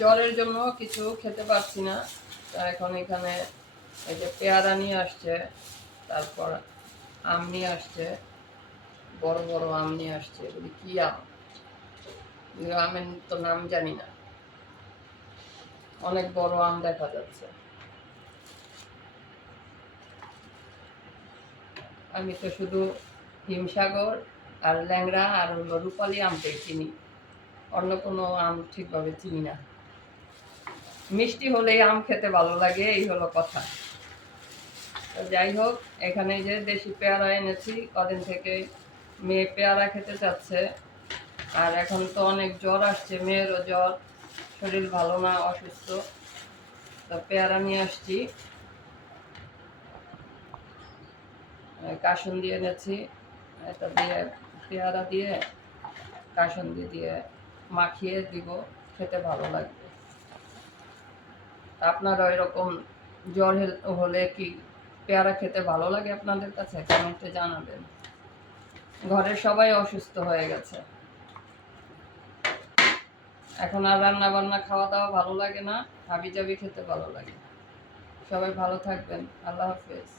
জ্বরের জন্য কিছু খেতে পারছি না। তা এখন এখানে এই যে পেয়ারা নিয়ে আসছে, তারপর আম নিয়ে আসছে, বড় বড় আম নিয়ে আসছে। এগুলি কি আম? আমের তো নাম জানি না। অনেক বড় আম দেখা যাচ্ছে। আমি তো শুধু হিমসাগর আর ল্যাংড়া আর হলো রূপালী আমটাই চিনি, অন্য কোনো আম ঠিকভাবে চিনি না। মিষ্টি হলেই আম খেতে ভালো লাগে, এই হলো কথা। তো যাই হোক, এখানে যে দেশি পেয়ারা এনেছি, কদিন থেকে মেয়ে পেয়ারা খেতে চাচ্ছে। আর এখন তো অনেক জ্বর আসছে, মেয়েরও জ্বর, শরীর ভালো না, অসুস্থ। তো পেয়ারা নিয়ে আসছি, কাসুন্দি এনেছি। এটা দিয়ে পেয়ারা দিয়ে কাসুন্দি দিয়ে মাখিয়ে দিব, খেতে ভালো লাগবে। আপনারা এরকম জ্বর হলে কি পেয়ারা খেতে ভালো লাগে আপনাদের কাছে? কমেন্টে জানাবেন। ঘরের সবাই অসুস্থ হয়ে গেছে, এখন আর রান্না বান্না খাওয়া দাওয়া ভালো লাগে না, হাবিজাবি খেতে ভালো লাগে। সবাই ভালো থাকবেন। আল্লাহ হাফেজ।